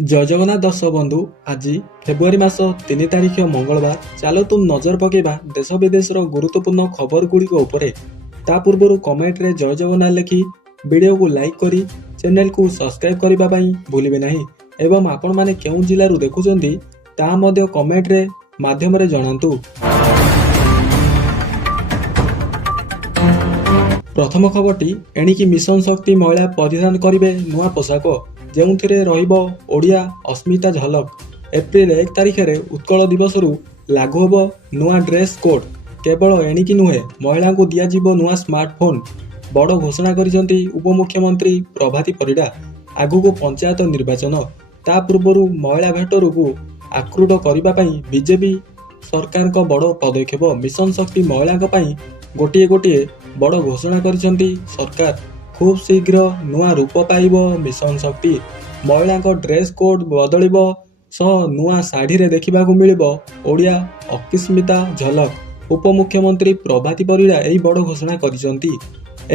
ଜୟ ଜଗନ୍ନାଥ ଦର୍ଶକ ବନ୍ଧୁ। ଆଜି ଫେବୃଆରୀ ମାସ 3 ତାରିଖ ମଙ୍ଗଳବାର। ଚାଲନ୍ତୁ ନଜର ପକାଇବା ଦେଶ ବିଦେଶର ଗୁରୁତ୍ୱପୂର୍ଣ୍ଣ ଖବର ଗୁଡ଼ିକ ଉପରେ। ତା ପୂର୍ବରୁ କମେଣ୍ଟରେ ଜୟ ଜଗନ୍ନାଥ ଲେଖି ଭିଡ଼ିଓକୁ ଲାଇକ୍ କରି ଚ୍ୟାନେଲକୁ ସବସ୍କ୍ରାଇବ କରିବା ପାଇଁ ଭୁଲିବେ ନାହିଁ ଏବଂ ଆପଣମାନେ କେଉଁ ଜିଲ୍ଲାରୁ ଦେଖୁଛନ୍ତି ତାହା ମଧ୍ୟ କମେଣ୍ଟରେ ମାଧ୍ୟମରେ ଜଣାନ୍ତୁ। ପ୍ରଥମ ଖବରଟି ଏଣିକି ମିଶନ ଶକ୍ତି ମହିଳା ପରିଧାନ କରିବେ ନୂଆ ପୋଷାକ, ଯେଉଁଥିରେ ରହିବ ଓଡ଼ିଆ ଅସ୍ମିତା ଝଲକ। ଏପ୍ରିଲ 1 ତାରିଖରେ ଉତ୍କଳ ଦିବସରୁ ଲାଗୁ ହେବ ନୂଆ ଡ୍ରେସ୍ କୋଡ୍। କେବଳ ଏଣିକି ନୁହେଁ, ମହିଳାଙ୍କୁ ଦିଆଯିବ ନୂଆ ସ୍ମାର୍ଟଫୋନ୍। ବଡ଼ ଘୋଷଣା କରିଛନ୍ତି ଉପମୁଖ୍ୟମନ୍ତ୍ରୀ ପ୍ରଭାତୀ ପରିଡ଼ା। ଆଗକୁ ପଞ୍ଚାୟତ ନିର୍ବାଚନ, ତା ପୂର୍ବରୁ ମହିଳା ଭୋଟରଙ୍କୁ ଆକୃଷ୍ଟ କରିବା ପାଇଁ ବିଜେପି ସରକାରଙ୍କ ବଡ଼ ପଦକ୍ଷେପ। ମିଶନ ଶକ୍ତି ମହିଳାଙ୍କ ପାଇଁ ଗୋଟିଏ ବଡ଼ ଘୋଷଣା କରିଛନ୍ତି ସରକାର। ଖୁବ୍ ଶୀଘ୍ର ନୂଆ ରୂପ ପାଇବ ମିଶନ ଶକ୍ତି। ମହିଳାଙ୍କ ଡ୍ରେସ୍ କୋଡ୍ ବଦଳିବ ସହ ନୂଆ ଶାଢ଼ୀରେ ଦେଖିବାକୁ ମିଳିବ ଓଡ଼ିଆ ଅସ୍ମିତା ଝଲକ। ଉପମୁଖ୍ୟମନ୍ତ୍ରୀ ପ୍ରଭାତୀ ପରିଡ଼ା ଏହି ବଡ଼ ଘୋଷଣା କରିଛନ୍ତି।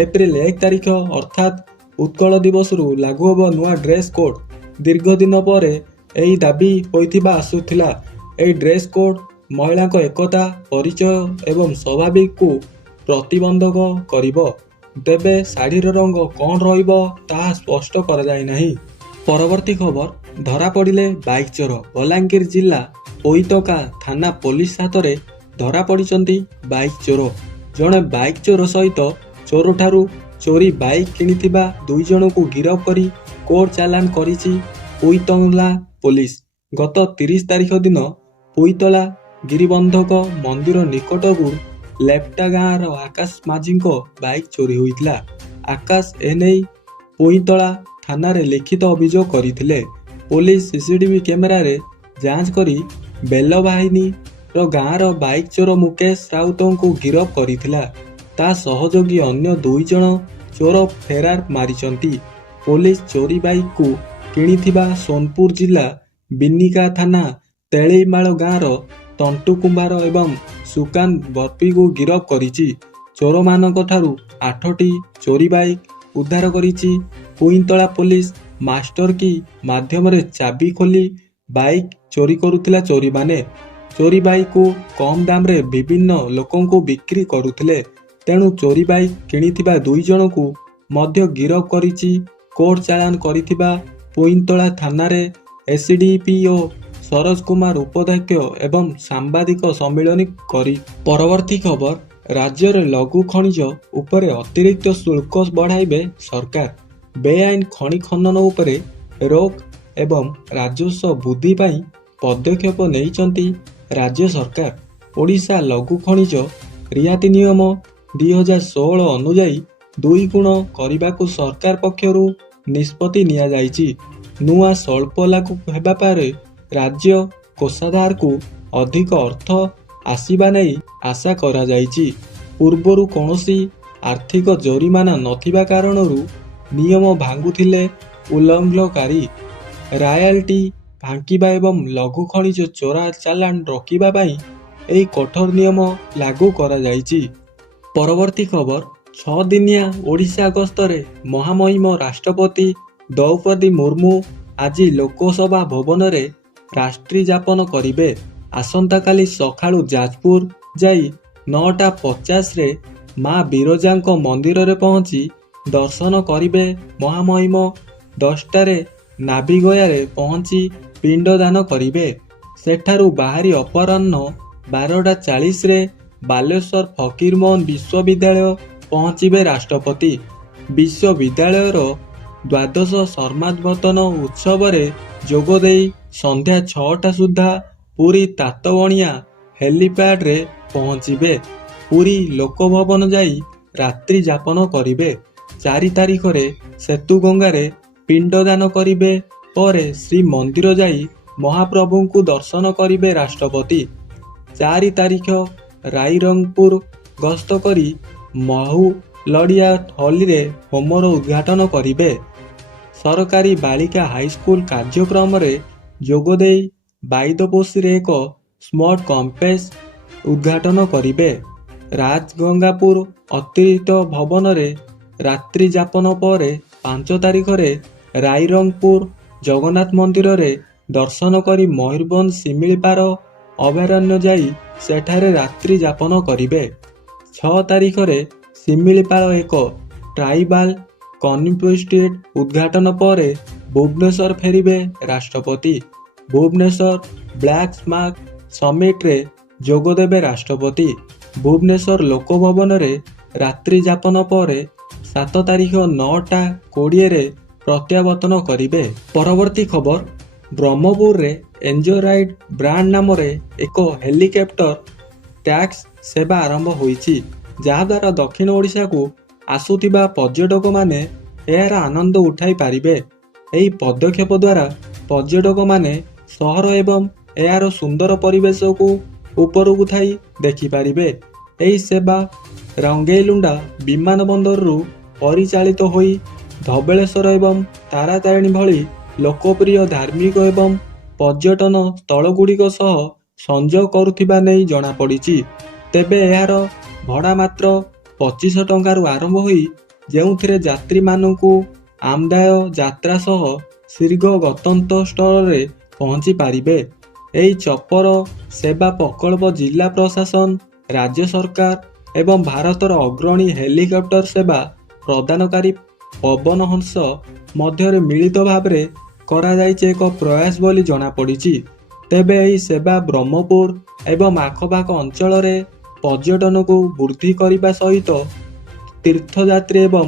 ଏପ୍ରିଲ 1 ତାରିଖ ଅର୍ଥାତ୍ ଉତ୍କଳ ଦିବସରୁ ଲାଗୁ ହେବ ନୂଆ ଡ୍ରେସ୍ କୋଡ୍। ଦୀର୍ଘ ଦିନ ପରେ ଏହି ଦାବି ହୋଇଥିବା ଆସୁଥିଲା। ଏହି ଡ୍ରେସ୍ କୋଡ୍ ମହିଳାଙ୍କ ଏକତା, ପରିଚୟ ଏବଂ ସ୍ୱାଭାବିକକୁ ପ୍ରତିବନ୍ଧକ କରିବ। ତେବେ ଶାଢ଼ୀର ରଙ୍ଗ କ'ଣ ରହିବ ତାହା ସ୍ପଷ୍ଟ କରାଯାଇନାହିଁ। ପରବର୍ତ୍ତୀ ଖବର, ଧରାପଡ଼ିଲେ ବାଇକ୍ ଚୋର। ବଲାଙ୍ଗୀର ଜିଲ୍ଲା ପୋଇତକା ଥାନା ପୋଲିସ ହାତରେ ଧରାପଡ଼ିଛନ୍ତି ବାଇକ୍ ଚୋର। ଜଣେ ବାଇକ୍ ଚୋର ସହିତ ଚୋରଠାରୁ ଚୋରି ବାଇକ୍ କିଣିଥିବା 2 ଜଣଙ୍କୁ ଗିରଫ କରି କୋର୍ଟ ଚାଲାଣ କରିଛି ପୁଇତଲା ପୋଲିସ। ଗତ 30 ତାରିଖ ଦିନ ପୁଇତଲା ଗିରିବନ୍ଧକ ମନ୍ଦିର ନିକଟକୁ ଲେପ୍ଟା ଗାଁର ଆକାଶ ମାଝୀଙ୍କ ବାଇକ୍ ଚୋରି ହୋଇଥିଲା। ଆକାଶ ଏନେଇ ପୁଇତଳା ଥାନାରେ ଲିଖିତ ଅଭିଯୋଗ କରିଥିଲେ। ପୋଲିସ ସିସିଟିଭି କ୍ୟାମେରାରେ ଯାଞ୍ଚ କରି ବେଲବାହିନୀର ଗାଁର ବାଇକ୍ ଚୋର ମୁକେଶ ରାଉତଙ୍କୁ ଗିରଫ କରିଥିଲା। ତା ସହଯୋଗୀ ଅନ୍ୟ 2 ଜଣ ଚୋର ଫେରାର ମାରିଛନ୍ତି। ପୋଲିସ ଚୋରି ବାଇକ୍କୁ କିଣିଥିବା ସୋନପୁର ଜିଲ୍ଲା ବିନିକା ଥାନା ତେଳିମାଳ ଗାଁର ତଣ୍ଟୁ କୁମ୍ଭାର ଏବଂ ସୁକାନ୍ତ ବର୍ପିଙ୍କୁ ଗିରଫ କରିଛି। ଚୋରମାନଙ୍କଠାରୁ 8ଟି ଚୋରି ବାଇକ୍ ଉଦ୍ଧାର କରିଛି ପୁଇତଳା ପୋଲିସ। ମାଷ୍ଟର କି ମାଧ୍ୟମରେ ଚାବି ଖୋଲି ବାଇକ୍ ଚୋରି କରୁଥିଲା ଚୋରୀମାନେ। ଚୋରି ବାଇକ୍କୁ କମ୍ ଦାମରେ ବିଭିନ୍ନ ଲୋକଙ୍କୁ ବିକ୍ରି କରୁଥିଲେ। ତେଣୁ ଚୋରି ବାଇକ୍ କିଣିଥିବା 2 ଜଣଙ୍କୁ ମଧ୍ୟ ଗିରଫ କରିଛି କୋର୍ଟ ଚାଲାଣ କରିଥିବା ପୁଇତଳା ଥାନାରେ ଏସ୍ଡିପିଓ ସରୋଜ କୁମାର ଉପାଧ୍ୟକ୍ଷ ଏବଂ ସାମ୍ବାଦିକ ସମ୍ମିଳନୀ କରି। ପରବର୍ତ୍ତୀ ଖବର, ରାଜ୍ୟରେ ଲଘୁ ଖଣିଜ ଉପରେ ଅତିରିକ୍ତ ଶୁଳ୍କ ବଢ଼ାଇବେ ସରକାର। ବେଆଇନ ଖଣି ଖନନ ଉପରେ ରୋକ ଏବଂ ରାଜସ୍ୱ ବୃଦ୍ଧି ପାଇଁ ପଦକ୍ଷେପ ନେଇଛନ୍ତି ରାଜ୍ୟ ସରକାର। ଓଡ଼ିଶା ଲଘୁ ଖଣିଜ ରିହାତି ନିୟମ 2016 ଅନୁଯାୟୀ 2 ଗୁଣ କରିବାକୁ ସରକାର ପକ୍ଷରୁ ନିଷ୍ପତ୍ତି ନିଆଯାଇଛି। ନୂଆ ଶୁଳ୍କ ଲାଗୁ ହେବା ପରେ ରାଜ୍ୟ କୋଷାଗାରକୁ ଅଧିକ ଅର୍ଥ ଆସିବା ନେଇ ଆଶା କରାଯାଇଛି। ପୂର୍ବରୁ କୌଣସି ଆର୍ଥିକ ଜୋରିମାନା ନଥିବା କାରଣରୁ ନିୟମ ଭାଙ୍ଗୁଥିଲେ ଉଲ୍ଲଂଘନକାରୀ। ରୟାଲଟି ଫାଙ୍କିବା ଏବଂ ଲଘୁ ଖଣିଜ ଚୋରା ଚାଲାଣ ରୋକିବା ପାଇଁ ଏହି କଠୋର ନିୟମ ଲାଗୁ କରାଯାଇଛି। ପରବର୍ତ୍ତୀ ଖବର, 6 ଦିନିଆ ଓଡ଼ିଶା ଗସ୍ତରେ ମହାମହିମ ରାଷ୍ଟ୍ରପତି ଦ୍ରୌପଦୀ ମୁର୍ମୁ ଆଜି ଲୋକସଭା ଭବନରେ ରାତ୍ରି ଯାପନ କରିବେ। ଆସନ୍ତାକାଲି ସକାଳୁ ଯାଜପୁର ଯାଇ 9:50ରେ ମା ବିରଜାଙ୍କ ମନ୍ଦିରରେ ପହଞ୍ଚି ଦର୍ଶନ କରିବେ ମହାମହିମ। 10ଟାରେ ନାଭିଗୟାରେ ପହଞ୍ଚି ପିଣ୍ଡଦାନ କରିବେ। ସେଠାରୁ ବାହାରି ଅପରାହ୍ନ 12:40ରେ ବାଲେଶ୍ୱର ଫକୀରମୋହନ ବିଶ୍ୱବିଦ୍ୟାଳୟ ପହଞ୍ଚିବେ ରାଷ୍ଟ୍ରପତି। ବିଶ୍ୱବିଦ୍ୟାଳୟର ଦ୍ୱାଦଶ ସମାବର୍ତ୍ତନ ଉତ୍ସବରେ ଯୋଗଦେଇ ସନ୍ଧ୍ୟା 6ଟା ସୁଦ୍ଧା ପୁରୀ ତାତବଣିଆ ହେଲିପ୍ୟାଡ୍ରେ ପହଞ୍ଚିବେ। ପୁରୀ ଲୋକଭବନ ଯାଇ ରାତ୍ରି ଯାପନ କରିବେ। 4 ତାରିଖରେ ସେତୁଗଙ୍ଗାରେ ପିଣ୍ଡଦାନ କରିବେ। ପରେ ଶ୍ରୀମନ୍ଦିର ଯାଇ ମହାପ୍ରଭୁଙ୍କୁ ଦର୍ଶନ କରିବେ ରାଷ୍ଟ୍ରପତି। 4 ତାରିଖ ରାଇରଙ୍ଗପୁର ଗସ୍ତ କରି ମହୁଲଡ଼ିଆ ହଲିରେ ହୋମର ଉଦ୍ଘାଟନ କରିବେ। ସରକାରୀ ବାଳିକା ହାଇସ୍କୁଲ କାର୍ଯ୍ୟକ୍ରମରେ ଯୋଗଦେଇ ବାଇଦପୋଷୀରେ ଏକ ସ୍ପୋର୍ଟ କମ୍ପ୍ଲେକ୍ସ ଉଦ୍ଘାଟନ କରିବେ। ରାଜଗଙ୍ଗାପୁର ଅତିରିକ୍ତ ଭବନରେ ରାତ୍ରି ଯାପନ ପରେ 5 ତାରିଖରେ ରାଇରଙ୍ଗପୁର ଜଗନ୍ନାଥ ମନ୍ଦିରରେ ଦର୍ଶନ କରି ମୟୂରଭଞ୍ଜ ଶିମିଳିପାଳ ଅଭୟାରଣ୍ୟ ଯାଇ ସେଠାରେ ରାତ୍ରି ଯାପନ କରିବେ। 6 ତାରିଖରେ ଶିମିଳିପାଳ ଏକ ଟ୍ରାଇବାଲ କନ୍ଫରେନ୍ସ ଉଦ୍ଘାଟନ ପରେ ଭୁବନେଶ୍ୱର ଫେରିବେ ରାଷ୍ଟ୍ରପତି। ଭୁବନେଶ୍ୱର ବ୍ଲାକ୍ ସ୍ମାର୍ଟ ସମିଟରେ ଯୋଗଦେବେ ରାଷ୍ଟ୍ରପତି। ଭୁବନେଶ୍ୱର ଲୋକଭବନରେ ରାତ୍ରି ଯାପନ ପରେ 7 ତାରିଖ 9:20ରେ ପ୍ରତ୍ୟାବର୍ତ୍ତନ କରିବେ। ପରବର୍ତ୍ତୀ ଖବର, ବ୍ରହ୍ମପୁରରେ ଏନ୍ଜରାଇଡ୍ ବ୍ରାଣ୍ଡ ନାମରେ ଏକ ହେଲିକପ୍ଟର ଟ୍ୟାକ୍ସି ସେବା ଆରମ୍ଭ ହୋଇଛି, ଯାହାଦ୍ୱାରା ଦକ୍ଷିଣ ଓଡ଼ିଶାକୁ ଆସୁଥିବା ପର୍ଯ୍ୟଟକମାନେ ଏହାର ଆନନ୍ଦ ଉଠାଇ ପାରିବେ। ଏହି ପଦକ୍ଷେପ ଦ୍ୱାରା ପର୍ଯ୍ୟଟକମାନେ ସହର ଏବଂ ଏହାର ସୁନ୍ଦର ପରିବେଶକୁ ଉପରକୁ ଥାଇ ଦେଖିପାରିବେ। ଏହି ସେବା ରଙ୍ଗେଇଲୁଣ୍ଡା ବିମାନ ବନ୍ଦରରୁ ପରିଚାଳିତ ହୋଇ ଧବଳେଶ୍ୱର ଏବଂ ତାରାତାରିଣୀ ଭଳି ଲୋକପ୍ରିୟ ଧାର୍ମିକ ଏବଂ ପର୍ଯ୍ୟଟନ ସ୍ଥଳଗୁଡ଼ିକ ସହ ସଂଯୋଗ କରୁଥିବା ନେଇ ଜଣାପଡ଼ିଛି। ତେବେ ଏହାର ଭଡ଼ା ମାତ୍ର 2500 ଟଙ୍କାରୁ ଆରମ୍ଭ ହୋଇ, ଯେଉଁଥିରେ ଯାତ୍ରୀମାନଙ୍କୁ ଆରାମଦାୟକ ଯାତ୍ରା ସହ ଶୀଘ୍ର ଗନ୍ତବ୍ୟସ୍ଥଳରେ ପହଞ୍ଚି ପାରିବେ। ଏହି ଚପର ସେବା ପ୍ରକଳ୍ପ ଜିଲ୍ଲା ପ୍ରଶାସନ, ରାଜ୍ୟ ସରକାର ଏବଂ ଭାରତର ଅଗ୍ରଣୀ ହେଲିକପ୍ଟର ସେବା ପ୍ରଦାନକାରୀ ପବନ ହଂସ ମଧ୍ୟରେ ମିଳିତ ଭାବରେ କରାଯାଇଛି ଏକ ପ୍ରୟାସ ବୋଲି ଜଣାପଡ଼ିଛି। ତେବେ ଏହି ସେବା ବ୍ରହ୍ମପୁର ଏବଂ ଆଖପାଖ ଅଞ୍ଚଳରେ ପର୍ଯ୍ୟଟନକୁ ବୃଦ୍ଧି କରିବା ସହିତ ତୀର୍ଥଯାତ୍ରୀ ଏବଂ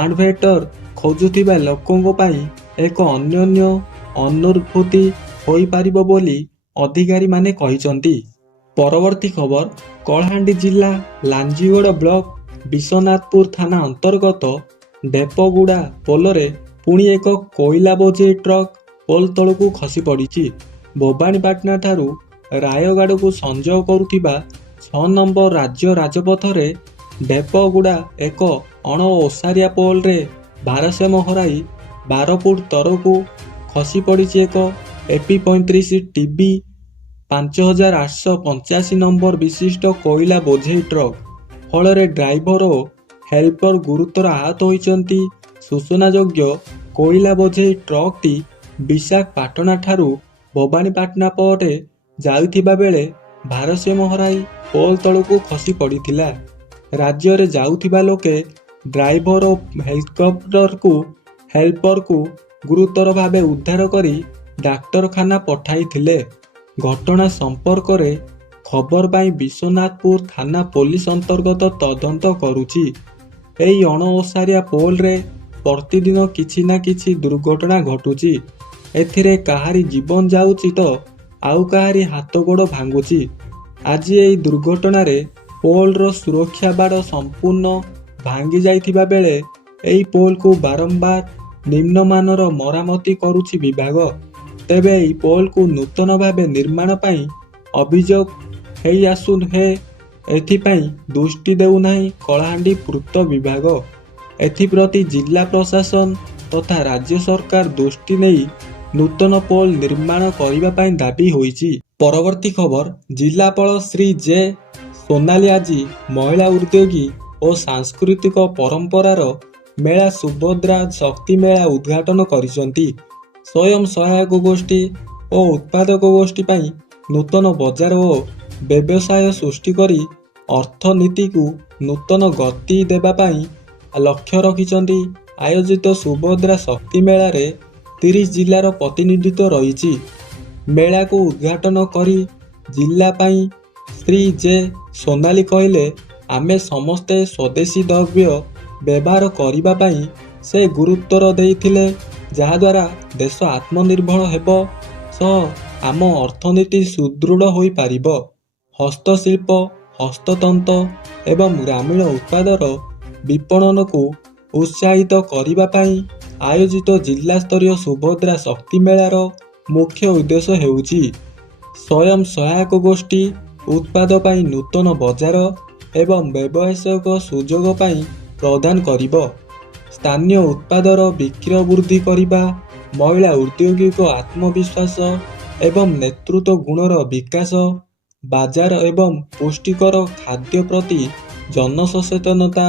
ଆଡଭେଞ୍ଚର ଖୋଜୁଥିବା ଲୋକଙ୍କ ପାଇଁ ଏକ ଅନନ୍ୟ ଅନୁଭୂତି ହୋଇପାରିବ ବୋଲି ଅଧିକାରୀମାନେ କହିଛନ୍ତି। ପରବର୍ତ୍ତୀ ଖବର, କଳାହାଣ୍ଡି ଜିଲ୍ଲା ଲାଞ୍ଜିଗଡ଼ ବ୍ଲକ ବିଶ୍ୱନାଥପୁର ଥାନା ଅନ୍ତର୍ଗତ ଢେପଗୁଡ଼ା ପୋଲରେ ପୁଣି ଏକ କୋଇଲା ବୋଝେଇ ଟ୍ରକ୍ ପୋଲ ତଳକୁ ଖସି ପଡ଼ିଛି। ଭବାନୀପାଟଣା ଠାରୁ ରାୟଗଡ଼କୁ ସଂଯୋଗ କରୁଥିବା 6 ନମ୍ବର ରାଜ୍ୟ ରାଜପଥରେ ଢେପଗୁଡ଼ା ଏକ ଅଣଓସାରିଆ ପୋଲରେ ଭାରସାମ୍ୟ ହରାଇ 12 ଫୁଟ ତଳକୁ ଖସି ପଡ଼ିଛି ଏକ EP35 TB 5885 ନମ୍ବର ବିଶିଷ୍ଟ କୋଇଲା ବୋଝେଇ ଟ୍ରକ୍। ଫଳରେ ଡ୍ରାଇଭର ଓ ହେଲ୍ପର ଗୁରୁତର ଆହତ ହୋଇଛନ୍ତି। ସୂଚନାଯୋଗ୍ୟ, କୋଇଲା ବୋଝେଇ ଟ୍ରକ୍ଟି ବିଶାଖାପାଟଣା ଠାରୁ ଭବାନୀପାଟଣା ପଟେ ଯାଉଥିବା ବେଳେ ଭାରସାମ୍ୟ ହରାଇ ପୋଲ ତଳକୁ ଖସି ପଡ଼ିଥିଲା। ରାଜ୍ୟରେ ଯାଉଥିବା ଲୋକେ ଡ୍ରାଇଭର ଓ ହେଲ୍ପରକୁ ଗୁରୁତର ଭାବେ ଉଦ୍ଧାର କରି ଡାକ୍ତରଖାନା ପଠାଇଥିଲେ। ଘଟଣା ସମ୍ପର୍କରେ ଖବର ପାଇ ବିଶ୍ୱନାଥପୁର ଥାନା ପୋଲିସ ଅନ୍ତର୍ଗତ ତଦନ୍ତ କରୁଛି। ଏହି ଅଣଓସାରିଆ ପୋଲରେ ପ୍ରତିଦିନ କିଛି ନା କିଛି ଦୁର୍ଘଟଣା ଘଟୁଛି। ଏଥିରେ କାହାରି ଜୀବନ ଯାଉଛି ତ ଆଉ କାହାରି ହାତ ଗୋଡ଼ ଭାଙ୍ଗୁଛି। ଆଜି ଏହି ଦୁର୍ଘଟଣାରେ ପୋଲର ସୁରକ୍ଷା ବାଡ଼ ସମ୍ପୂର୍ଣ୍ଣ ଭାଙ୍ଗି ଯାଇଥିବା ବେଳେ ଏହି ପୋଲକୁ ବାରମ୍ବାର ନିମ୍ନମାନର ମରାମତି କରୁଛି ବିଭାଗ। ତେବେ ଏହି ପୋଲକୁ ନୂତନ ଭାବେ ନିର୍ମାଣ ପାଇଁ ଅଭିଯୋଗ ହେଇ ଆସୁ ଏଥିପାଇଁ ଦୃଷ୍ଟି ଦେଉନାହିଁ କଳାହାଣ୍ଡି ପୂର୍ତ୍ତ ବିଭାଗ। ଏଥିପ୍ରତି ଜିଲ୍ଲା ପ୍ରଶାସନ ତଥା ରାଜ୍ୟ ସରକାର ଦୃଷ୍ଟି ନେଇ ନୂତନ ପୋଲ ନିର୍ମାଣ କରିବା ପାଇଁ ଦାବି ହୋଇଛି। ପରବର୍ତ୍ତୀ ଖବର, ଜିଲ୍ଲାପାଳ ଶ୍ରୀ ଜେ ସୋନାଲି ଆଜି ମହିଳା ଉଦ୍ୟୋଗୀ ଓ ସାଂସ୍କୃତିକ ପରମ୍ପରାର ମେଳା ସୁଭଦ୍ରା ଶକ୍ତି ମେଳା ଉଦ୍ଘାଟନ କରିଛନ୍ତି। ସ୍ୱୟଂ ସହାୟକ ଗୋଷ୍ଠୀ ଓ ଉତ୍ପାଦକ ଗୋଷ୍ଠୀ ପାଇଁ ନୂତନ ବଜାର ଓ ବ୍ୟବସାୟ ସୃଷ୍ଟି କରି ଅର୍ଥନୀତିକୁ ନୂତନ ଗତି ଦେବା ପାଇଁ ଲକ୍ଷ୍ୟ ରଖିଛନ୍ତି। ଆୟୋଜିତ ସୁଭଦ୍ରା ଶକ୍ତି ମେଳାରେ 30 ଜିଲ୍ଲାର ପ୍ରତିନିଧିତ୍ୱ ରହିଛି। ମେଳାକୁ ଉଦ୍ଘାଟନ କରି ଜିଲ୍ଲା ପାଇଁ ଶ୍ରୀ ଜେ ସୋନାଲି କହିଲେ, ଆମେ ସମସ୍ତେ ସ୍ୱଦେଶୀ ଦ୍ରବ୍ୟ ବ୍ୟବହାର କରିବା ପାଇଁ ସେ ଗୁରୁତ୍ୱର ଦେଇଥିଲେ, ଯାହାଦ୍ୱାରା ଦେଶ ଆତ୍ମନିର୍ଭର ହେବ ସହ ଆମ ଅର୍ଥନୀତି ସୁଦୃଢ଼ ହୋଇପାରିବ। ହସ୍ତଶିଳ୍ପ, ହସ୍ତତନ୍ତ ଏବଂ ଗ୍ରାମୀଣ ଉତ୍ପାଦର ବିପଣନକୁ ଉତ୍ସାହିତ କରିବା ପାଇଁ ଆୟୋଜିତ ଜିଲ୍ଲାସ୍ତରୀୟ ସୁଭଦ୍ରା ଶକ୍ତି ମେଳାର ମୁଖ୍ୟ ଉଦ୍ଦେଶ୍ୟ ହେଉଛି ସ୍ୱୟଂ ସହାୟକ ଗୋଷ୍ଠୀ ଉତ୍ପାଦ ପାଇଁ ନୂତନ ବଜାର ଏବଂ ବ୍ୟବସାୟିକ ସୁଯୋଗ ପାଇଁ ପ୍ରଦାନ କରିବ, ସ୍ଥାନୀୟ ଉତ୍ପାଦର ବିକ୍ରୟ ବୃଦ୍ଧି କରିବା, ମହିଳା ଉଦ୍ୟୋଗୀଙ୍କ ଆତ୍ମବିଶ୍ୱାସ ଏବଂ ନେତୃତ୍ୱ ଗୁଣର ବିକାଶ, ବାଜାର ଏବଂ ପୁଷ୍ଟିକର ଖାଦ୍ୟ ପ୍ରତି ଜନସଚେତନତା,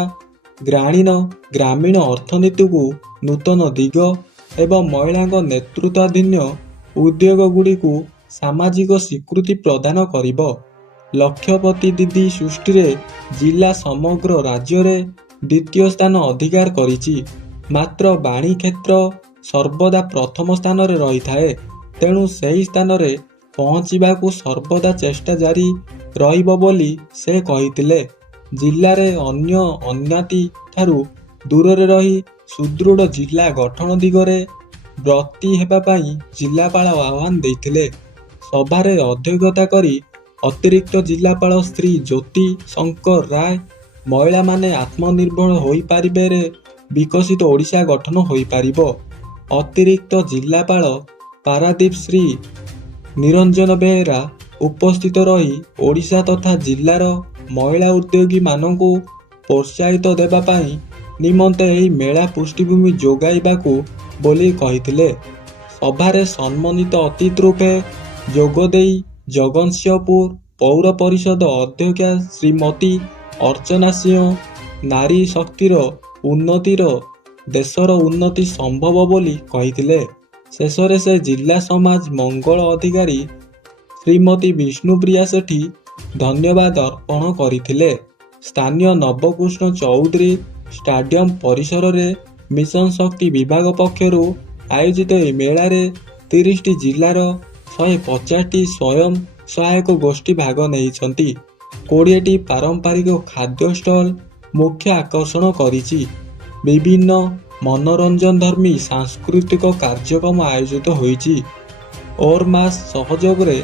ଗ୍ରାମୀଣ ଅର୍ଥନୀତିକୁ ନୂତନ ଦିଗ ଏବଂ ମହିଳାଙ୍କ ନେତୃତ୍ୱାଧୀନ ଉଦ୍ୟୋଗଗୁଡ଼ିକୁ ସାମାଜିକ ସ୍ୱୀକୃତି ପ୍ରଦାନ କରିବ। ଲକ୍ଷପତି ଦିଦି ସୃଷ୍ଟିରେ ଜିଲ୍ଲା ସମଗ୍ର ରାଜ୍ୟରେ ଦ୍ୱିତୀୟ ସ୍ଥାନ ଅଧିକାର କରିଛି। ମାତ୍ର ବାଣୀ କ୍ଷେତ୍ର ସର୍ବଦା ପ୍ରଥମ ସ୍ଥାନରେ ରହିଥାଏ। ତେଣୁ ସେହି ସ୍ଥାନରେ ପହଞ୍ଚିବାକୁ ସର୍ବଦା ଚେଷ୍ଟା ଜାରି ରହିବ ବୋଲି ସେ କହିଥିଲେ। ଜିଲ୍ଲାରେ ଅନ୍ୟ ଅନ୍ୟାତି ଠାରୁ ଦୂରରେ ରହି ସୁଦୃଢ଼ ଜିଲ୍ଲା ଗଠନ ଦିଗରେ ବ୍ରତୀ ହେବା ପାଇଁ ଜିଲ୍ଲାପାଳ ଆହ୍ୱାନ ଦେଇଥିଲେ। ସଭାରେ ଅଧ୍ୟକ୍ଷତା କରି ଅତିରିକ୍ତ ଜିଲ୍ଲାପାଳ ଶ୍ରୀ ଜ୍ୟୋତି ଶଙ୍କର ରାୟ ମହିଳାମାନେ ଆତ୍ମନିର୍ଭର ହୋଇପାରିବାରେ ବିକଶିତ ଓଡ଼ିଶା ଗଠନ ହୋଇପାରିବ। ଅତିରିକ୍ତ ଜିଲ୍ଲାପାଳ ପାରାଦୀପ ଶ୍ରୀ ନିରଞ୍ଜନ ବେହେରା ଉପସ୍ଥିତ ରହି ଓଡ଼ିଶା ତଥା ଜିଲ୍ଲାର ମହିଳା ଉଦ୍ୟୋଗୀମାନଙ୍କୁ ପ୍ରୋତ୍ସାହିତ ଦେବା ପାଇଁ ନିମନ୍ତେ ଏହି ମେଳା ପୃଷ୍ଠିଭୂମି ଯୋଗାଇବାକୁ ବୋଲି କହିଥିଲେ। ସଭାରେ ସମ୍ମାନିତ ଅତିଥି ରୂପେ ଯୋଗଦେଇ ଜଗତସିଂହପୁର ପୌର ପରିଷଦ ଅଧ୍ୟକ୍ଷା ଶ୍ରୀମତୀ ଅର୍ଚ୍ଚନା ସିଂହ ନାରୀ ଶକ୍ତିର ଉନ୍ନତିର ଦେଶର ଉନ୍ନତି ସମ୍ଭବ ବୋଲି କହିଥିଲେ। ଶେଷରେ ସେ ଜିଲ୍ଲା ସମାଜ ମଙ୍ଗଳ ଅଧିକାରୀ ଶ୍ରୀମତୀ ବିଷ୍ଣୁପ୍ରିୟା ସେଠୀ ଧନ୍ୟବାଦ ଅର୍ପଣ କରିଥିଲେ। ସ୍ଥାନୀୟ ନବକୃଷ୍ଣ ଚୌଧୁରୀ ଷ୍ଟାଡିୟମ ପରିସରରେ ମିଶନ ଶକ୍ତି ବିଭାଗ ପକ୍ଷରୁ ଆୟୋଜିତ ଏହି ମେଳାରେ 30ଟି ଜିଲ୍ଲାର 150ଟି ସ୍ୱୟଂ ସହାୟକ ଗୋଷ୍ଠୀ ଭାଗ ନେଇଛନ୍ତି। 20ଟି ପାରମ୍ପରିକ ଖାଦ୍ୟ ଷ୍ଟଲ ମୁଖ୍ୟ ଆକର୍ଷଣ କରିଛି। ବିଭିନ୍ନ ମନୋରଞ୍ଜନଧର୍ମୀ ସାଂସ୍କୃତିକ କାର୍ଯ୍ୟକ୍ରମ ଆୟୋଜିତ ହୋଇଛି। ଓରମାସ ସହଯୋଗରେ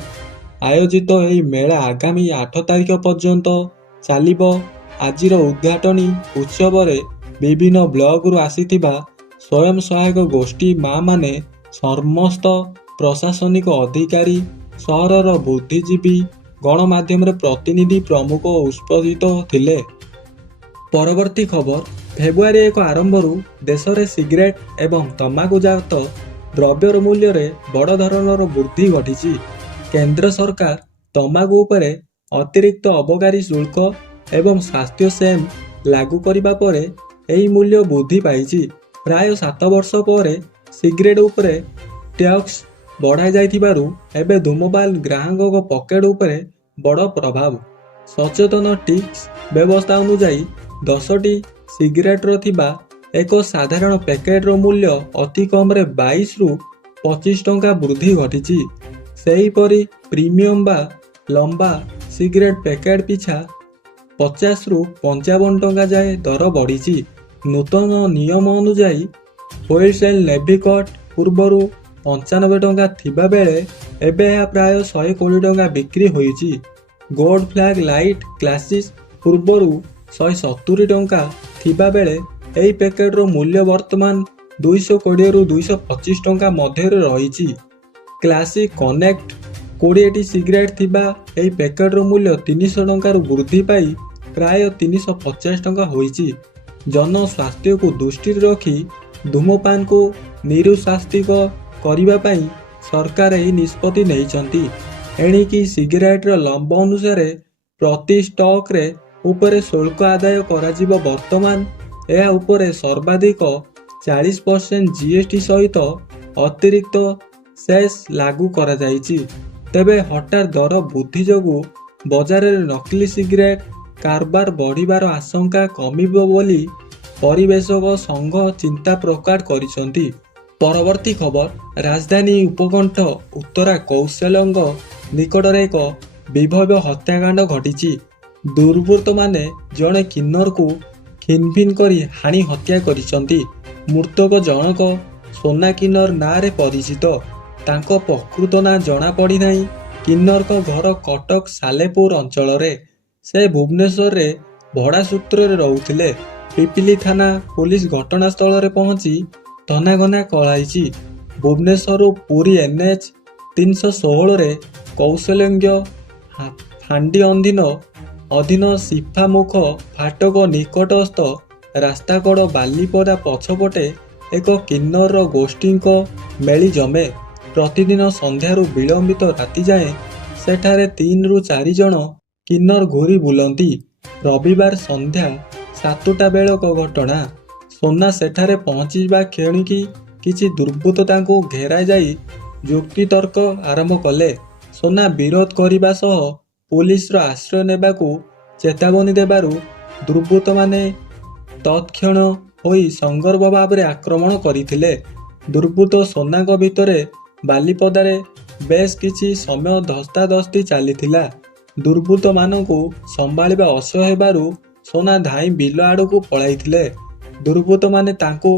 ଆୟୋଜିତ ଏହି ମେଳା ଆଗାମୀ 8 ତାରିଖ ପର୍ଯ୍ୟନ୍ତ ଚାଲିବ। ଆଜିର ଉଦ୍ଘାଟନୀ ଉତ୍ସବରେ ବିଭିନ୍ନ ବ୍ଲକରୁ ଆସିଥିବା ସ୍ୱୟଂ ସହାୟକ ଗୋଷ୍ଠୀ ମାମାନେ, ସମସ୍ତ ପ୍ରଶାସନିକ ଅଧିକାରୀ, ସହରର ବୁଦ୍ଧିଜୀବୀ, ଗଣମାଧ୍ୟମର ପ୍ରତିନିଧି ପ୍ରମୁଖ ଉପସ୍ଥିତ ଥିଲେ। ପରବର୍ତ୍ତୀ ଖବର। ଫେବୃଆରୀ 1 ଆରମ୍ଭରୁ ଦେଶରେ ସିଗାରେଟ ଏବଂ ତମାଖୁଜାତ ଦ୍ରବ୍ୟର ମୂଲ୍ୟରେ ବଡ଼ ଧରଣର ବୃଦ୍ଧି ଘଟିଛି। କେନ୍ଦ୍ର ସରକାର ତମାଖୁ ଉପରେ ଅତିରିକ୍ତ ଅବକାରୀ ଶୁଳ୍କ ଏବଂ ସ୍ୱାସ୍ଥ୍ୟ ସେସ୍ ଲାଗୁ କରିବା ପରେ ଏହି ମୂଲ୍ୟ ବୃଦ୍ଧି ପାଇଛି। ପ୍ରାୟ 7 ବର୍ଷ ପରେ ସିଗାରେଟ ଉପରେ ଟ୍ୟାକ୍ସ ବଢ଼ାଯାଇଥିବାରୁ ଏବେ ଧୂମପାନ ଗ୍ରାହକଙ୍କ ପକେଟ ଉପରେ ବଡ଼ ପ୍ରଭାବ। ସଚେତନ ଟ୍ୟାକ୍ସ ବ୍ୟବସ୍ଥା ଅନୁଯାୟୀ 10ଟି ସିଗାରେଟର ଥିବା ଏକ ସାଧାରଣ ପ୍ୟାକେଟର ମୂଲ୍ୟ ଅତି କମରେ 22ରୁ 25 ଟଙ୍କା ବୃଦ୍ଧି ଘଟିଛି। ସେହିପରି ପ୍ରିମିୟମ ବା ଲମ୍ବା ସିଗାରେଟ ପ୍ୟାକେଟ ପିଛା 50ରୁ 55 ଟଙ୍କା ଯାଏ ଦର ବଢ଼ିଛି। ନୂତନ ନିୟମ ଅନୁଯାୟୀ ହୋଲସେଲ ନେଭିକଟ ପୂର୍ବରୁ 95 ଟଙ୍କା ଥିବା ବେଳେ ଏବେ ଏହା ପ୍ରାୟ 120 ଟଙ୍କା ବିକ୍ରି ହୋଇଛି। ଗୋଲ୍ଡ ଫ୍ଲାଗ ଲାଇଟ୍ କ୍ଲାସିକ୍ ପୂର୍ବରୁ 170 ଟଙ୍କା ଥିବା ବେଳେ ଏହି ପ୍ୟାକେଟର ମୂଲ୍ୟ ବର୍ତ୍ତମାନ 220ରୁ 225 ଟଙ୍କା ମଧ୍ୟରେ ରହିଛି। କ୍ଲାସିକ୍ କନେକ୍ଟ 20ଟି ସିଗାରେଟ ଥିବା ଏହି ପ୍ୟାକେଟର ମୂଲ୍ୟ 300 ଟଙ୍କାରୁ ବୃଦ୍ଧି ପାଇ ପ୍ରାୟ 350 ଟଙ୍କା ହୋଇଛି। ଜନସ୍ୱାସ୍ଥ୍ୟକୁ ଦୃଷ୍ଟିରେ ରଖି ଧୂମପାନକୁ ନିରୁତ୍ସାହିତ କରିବା ପାଇଁ ସରକାର ଏହି ନିଷ୍ପତ୍ତି ନେଇଛନ୍ତି। ଏଣିକି ସିଗାରେଟର ଲମ୍ବ ଅନୁସାରେ ପ୍ରତି ଷ୍ଟକରେ ଉପରେ ଶୁଳ୍କ ଆଦାୟ କରାଯିବ। ବର୍ତ୍ତମାନ ଏହା ଉପରେ ସର୍ବାଧିକ 40% ଜିଏସଟି ସହିତ ଅତିରିକ୍ତ ସେସ୍ ଲାଗୁ କରାଯାଇଛି। ତେବେ ହଠାତ୍ ଦର ବୃଦ୍ଧି ଯୋଗୁଁ ବଜାରରେ ନକଲି ସିଗାରେଟ କାରବାର ବଢ଼ିବାର ଆଶଙ୍କା କମିବ ବୋଲି ପରିବେଶକ ସଂଘ ଚିନ୍ତା ପ୍ରକଟ କରିଛନ୍ତି। ପରବର୍ତ୍ତୀ ଖବର। ରାଜଧାନୀ ଉପକଣ୍ଠ ଉତ୍ତରା କୌଶଲ୍ୟଙ୍କ ନିକଟରେ ଏକ ନିର୍ଭୟ ହତ୍ୟାକାଣ୍ଡ ଘଟିଛି। ଦୁର୍ବୃତ୍ତମାନେ ଜଣେ କିନ୍ନରକୁ ଖିନଭିନ କରି ହାଣି ହତ୍ୟା କରିଛନ୍ତି। ମୃତକ ଜଣକ ସୋନା କିନ୍ନର ନାଁରେ ପରିଚିତ। ତାଙ୍କ ପ୍ରକୃତ ନାଁ ଜଣାପଡ଼ିନାହିଁ। କିନ୍ନରଙ୍କ ଘର କଟକ ସାଲେପୁର ଅଞ୍ଚଳରେ। ସେ ଭୁବନେଶ୍ୱରରେ ଭଡ଼ା ସୂତ୍ରରେ ରହୁଥିଲେ। ପିପିଲି ଥାନା ପୁଲିସ ଘଟଣାସ୍ଥଳରେ ପହଞ୍ଚି ତନାଘନା କରାଇଛି। ଭୁବନେଶ୍ୱରରୁ ପୁରୀ NH 316ରେ କୌଶଲ୍ୟଙ୍କ ଫାଣ୍ଡି ଅଧୀନ ସିଫାମୁଖ ଫାଟକ ନିକଟସ୍ଥ ରାସ୍ତାକଡ଼ ବାଲିପଡ଼ା ପଛପଟେ ଏକ କିନ୍ନର ଗୋଷ୍ଠୀଙ୍କ ମେଳି ଜମେ। ପ୍ରତିଦିନ ସନ୍ଧ୍ୟାରୁ ବିଳମ୍ବିତ ରାତି ଯାଏଁ ସେଠାରେ 3ରୁ 4 ଜଣ କିନ୍ନର ଘୂରି ବୁଲନ୍ତି। ରବିବାର ସନ୍ଧ୍ୟା 7ଟା ବେଳକ ଘଟଣା। ସୋନା ସେଠାରେ ପହଞ୍ଚିବା କ୍ଷଣିକି କିଛି ଦୁର୍ବୃତ୍ତ ତାଙ୍କୁ ଘେରାଇ ଯାଇ ଯୁକ୍ତିତର୍କ ଆରମ୍ଭ କଲେ। ସୋନା ବିରୋଧ କରିବା ସହ ପୁଲିସର ଆଶ୍ରୟ ନେବାକୁ ଚେତାବନୀ ଦେବାରୁ ଦୁର୍ବୃତ୍ତମାନେ ତତ୍କ୍ଷଣ ହୋଇ ସଙ୍ଗର୍ଭ ଭାବରେ ଆକ୍ରମଣ କରିଥିଲେ। ଦୁର୍ବୃତ୍ତ ସୋନାଙ୍କ ଭିତରେ ବାଲିପଦାରେ ବେଶ କିଛି ସମୟ ଧସ୍ତାଧସ୍ତି ଚାଲିଥିଲା। ଦୁର୍ବୃତ୍ତମାନଙ୍କୁ ସମ୍ଭାଳିବା ଅସହ୍ୟ ହେବାରୁ ସୋନା ଧାଇଁ ବିଲ ଆଡ଼କୁ ପଳାଇଥିଲେ। ଦୁର୍ବୃତ୍ତମାନେ ତାଙ୍କୁ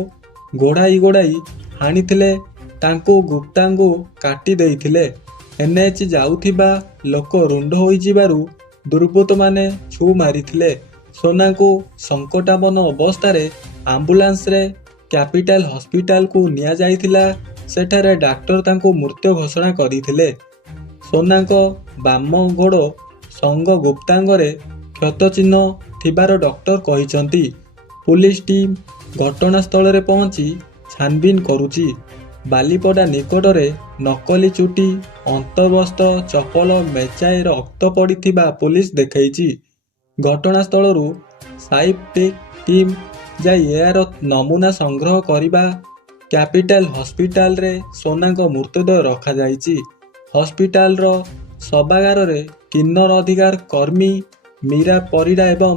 ଗୋଡ଼ାଇ ହାଣିଥିଲେ, ତାଙ୍କୁ ଗୁପ୍ତାଙ୍ଗୁ କାଟି ଦେଇଥିଲେ। ଏନ୍ଏଚ୍ ଯାଉଥିବା ଲୋକ ରୁଣ୍ଡ ହୋଇଯିବାରୁ ଦୁର୍ବୃତ୍ତମାନେ ଛୁ ମାରିଥିଲେ। ସୋନାଙ୍କୁ ସଙ୍କଟାପନ୍ନ ଅବସ୍ଥାରେ ଆମ୍ବୁଲାନ୍ସରେ କ୍ୟାପିଟାଲ ହସ୍ପିଟାଲକୁ ନିଆଯାଇଥିଲା। ସେଠାରେ ଡାକ୍ତର ତାଙ୍କୁ ମୃତ ଘୋଷଣା କରିଥିଲେ। ସୋନାଙ୍କ ବାମ ଗୋଡ଼ ସଙ୍ଗ ଗୁପ୍ତାଙ୍ଗରେ କ୍ଷତଚିହ୍ନ ଥିବାର ଡକ୍ଟର କହିଛନ୍ତି। ପୁଲିସ ଟିମ୍ ଘଟଣାସ୍ଥଳରେ ପହଞ୍ଚି ଛାନଭିନ୍ କରୁଛି। ବାଲିପଡ଼ା ନିକଟରେ ନକଲି ଚୁଟି, ଅନ୍ତର୍ବସ୍ତ୍ର, ଚପଲ, ମେଚାଏ ରକ୍ତ ପଡ଼ିଥିବା ପୁଲିସ ଦେଖାଇଛି। ଘଟଣାସ୍ଥଳରୁ ସାଇଣ୍ଟିଫିକ୍ ଟିମ୍ ଯାଇ ଏହାର ନମୁନା ସଂଗ୍ରହ କରିବା। କ୍ୟାପିଟାଲ ହସ୍ପିଟାଲରେ ସୋନାଙ୍କ ମୃତଦେହ ରଖାଯାଇଛି। ହସ୍ପିଟାଲର ଶବାଗାରରେ କିନ୍ନର ଅଧିକାର କର୍ମୀ ମୀରା ପରିଡ଼ା ଏବଂ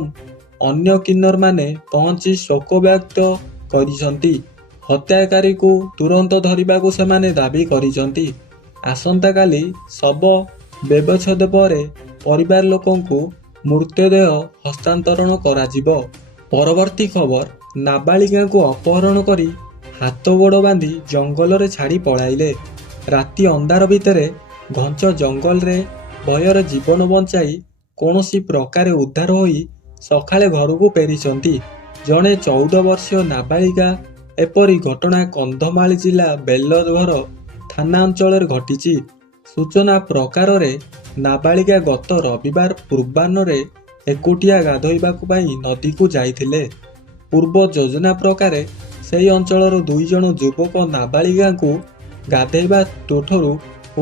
ଅନ୍ୟ କିନ୍ନରମାନେ ପହଞ୍ଚି ଶୋକ ବ୍ୟକ୍ତ କରିଛନ୍ତି। ହତ୍ୟାକାରୀକୁ ତୁରନ୍ତ ଧରିବାକୁ ସେମାନେ ଦାବି କରିଛନ୍ତି। ଆସନ୍ତାକାଲି ଶବ ବ୍ୟବଚ୍ଛେଦ ପରେ ପରିବାର ଲୋକଙ୍କୁ ମୃତଦେହ ହସ୍ତାନ୍ତରଣ କରାଯିବ। ପରବର୍ତ୍ତୀ ଖବର, ନାବାଳିକାଙ୍କୁ ଅପହରଣ କରି ହାତ ଗୋଡ଼ ବାନ୍ଧି ଜଙ୍ଗଲରେ ଛାଡ଼ି ପଳାଇଲେ। ରାତି ଅନ୍ଧାର ଭିତରେ ଘଞ୍ଚ ଜଙ୍ଗଲରେ ଭୟରେ ଜୀବନ ବଞ୍ଚାଇ କୌଣସି ପ୍ରକାରେ ଉଦ୍ଧାର ହୋଇ ସକାଳେ ଘରକୁ ଫେରିଛନ୍ତି ଜଣେ 14 ବର୍ଷୀୟ ନାବାଳିକା। ଏପରି ଘଟଣା କନ୍ଧମାଳ ଜିଲ୍ଲା ବେଲଘର ଥାନା ଅଞ୍ଚଳରେ ଘଟିଛି। ସୂଚନା ପ୍ରକାରରେ ନାବାଳିକା ଗତ ରବିବାର ପୂର୍ବାହ୍ନରେ ଏକୁଟିଆ ଗାଧୋଇବାକୁ ପାଇଁ ନଦୀକୁ ଯାଇଥିଲେ। ପୂର୍ବ ଯୋଜନା ପ୍ରକାରେ ସେହି ଅଞ୍ଚଳର 2 ଜଣ ଯୁବକ ନାବାଳିକାଙ୍କୁ ଗାଧୋଇବା ତୁଠରୁ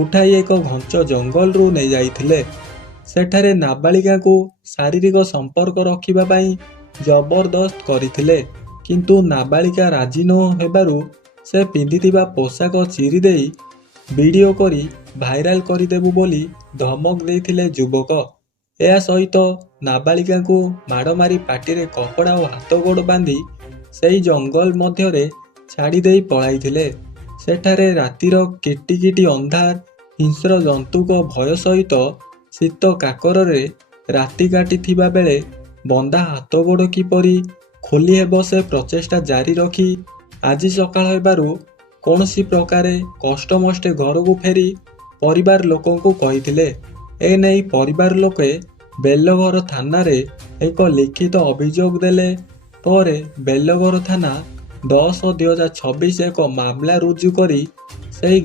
ଉଠାଇ ଏକ ଘଞ୍ଚ ଜଙ୍ଗଲରୁ ନେଇଯାଇଥିଲେ। ସେଠାରେ ନାବାଳିକାଙ୍କୁ ଶାରୀରିକ ସମ୍ପର୍କ ରଖିବା ପାଇଁ ଜବରଦସ୍ତ କରିଥିଲେ। କିନ୍ତୁ ନାବାଳିକା ରାଜି ନ ହେବାରୁ ସେ ପିନ୍ଧିଥିବା ପୋଷାକ ଚିରି ଦେଇ ଭିଡ଼ିଓ କରି ଭାଇରାଲ କରିଦେବୁ ବୋଲି ଧମକ ଦେଇଥିଲେ ଯୁବକ। ଏହା ସହିତ ନାବାଳିକାଙ୍କୁ ମାଡ଼ ମାରି ପାଟିରେ କପଡ଼ା ଓ ହାତ ଗୋଡ଼ ବାନ୍ଧି ସେହି ଜଙ୍ଗଲ ମଧ୍ୟରେ ଛାଡ଼ି ଦେଇ ପଳାଇଥିଲେ। ସେଠାରେ ରାତିର କିଟିକିଟି ଅନ୍ଧାର, ହିଂସ୍ର ଜନ୍ତୁଙ୍କ ଭୟ ସହିତ ଶୀତ କାକରରେ ରାତି କାଟିଥିବା ବେଳେ ବନ୍ଧା ହାତ ଗୋଡ଼ କିପରି ଖୋଲି ହେବ ସେ ପ୍ରଚେଷ୍ଟା ଜାରି ରଖି ଆଜି ସକାଳ ହେବାରୁ କୌଣସି ପ୍ରକାରେ କଷ୍ଟମଷ୍ଟେ ଘରକୁ ଫେରି ପରିବାର ଲୋକଙ୍କୁ କହିଥିଲେ। ଏନେଇ ପରିବାର ଲୋକେ ବେଲଘର ଥାନାରେ ଏକ ଲିଖିତ ଅଭିଯୋଗ ଦେଲେ ପରେ ବେଲଘର ଥାନା 10/2026 ଏକ ମାମଲା ରୁଜୁ କରି ସେହି